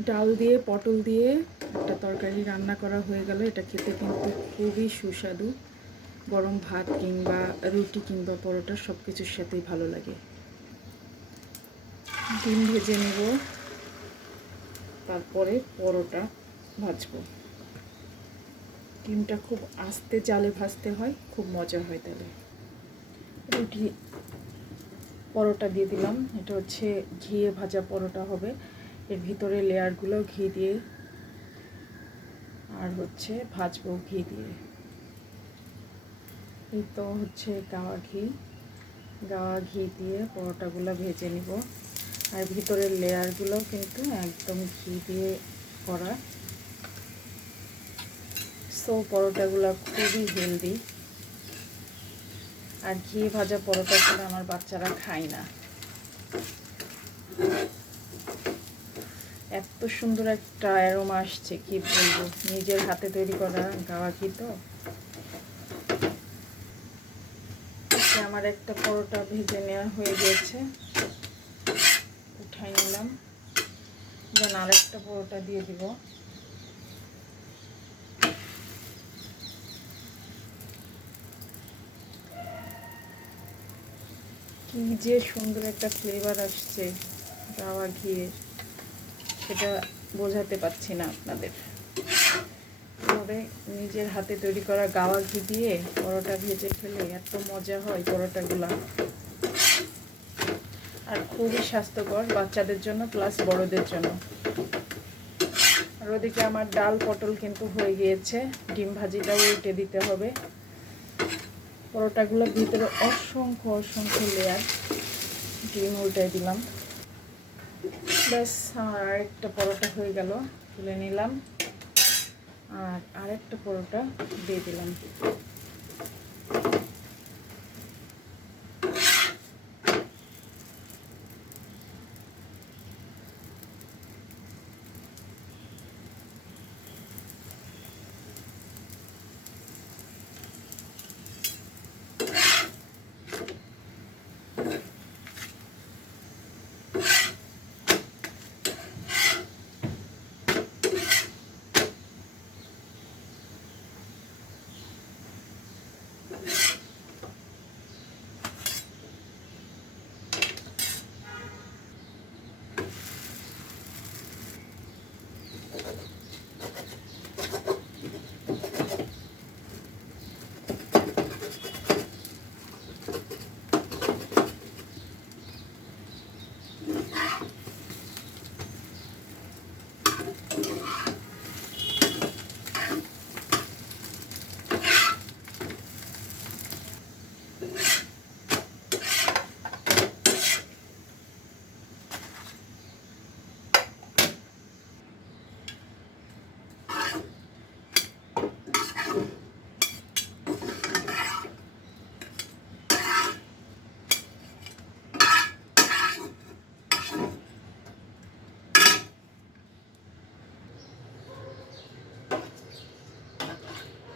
ডাল দিয়ে, পটল দিয়ে একটা তরকারি রান্না করা হয়ে গেল। এটা খেতে কিন্তু খুবই সুস্বাদু। গরম ভাত কিংবা রুটি কিংবা পরোটা সব কিছুর সাথেই ভালো লাগে। ডিম ভেজে নেব। তারপরে পরোটা ভাজবো। ডিমটা খুব আস্তে জালে ভাজতে হয়, খুব মজা হয় তাহলে। রুটি, পরোটা দিয়ে দিলাম। এটা হচ্ছে ঘিয়ে ভাজা পরোটা হবে। এর ভিতরে লেয়ারগুলো ঘি দিয়ে আর হচ্ছে ভাজবো ঘি দিয়ে। এই তো হচ্ছে গাওয়া ঘি। গাওয়া ঘি দিয়ে পরোটাগুলো ভেজে নিব। আর ভিতরের লেয়ারগুলো কিন্তু একদম ঘি দিয়ে করা। সো পরোটাগুলো খুবই হেলদি আর ঘি ভাজা পরোটা আমার বাচ্চারা খায় না। এত সুন্দর একটা অ্যারোমা আসছে, কি বলব? নিজের হাতে তৈরি করা গাওয়া কি তো? আমার একটা পরোটা ভেজে নেওয়া হয়ে গেছে উঠাই নিলাম। দেন আরেকটা পরোটা দিয়ে দিব। কি যে সুন্দর একটা ফ্লেভার আসছে গাওয়া ঘিয়ের। সেটা বোঝাতে পারছি না আপনাদের। তবে নিজের হাতে তৈরি করা গাওয়া ঘি দিয়ে পরোটা ভেজে খেলে এত মজা হয় পরোটাগুলো। আর খুবই স্বাস্থ্যকর বাচ্চাদের জন্য প্লাস বড়দের জন্য। আর ওদিকে আমার ডাল পটল কিন্তু হয়ে গিয়েছে, ডিম ভাজিটাও উল্টে দিতে হবে। পরোটাগুলোর ভিতরে অসংখ্য অসংখ্য লেয়ার ডিম উল্টাই দিলাম। ব্যাস আমার আরেকটা পরোটা হয়ে গেল তুলে নিলাম। আর আরেকটা পরোটা দিয়ে দিলাম।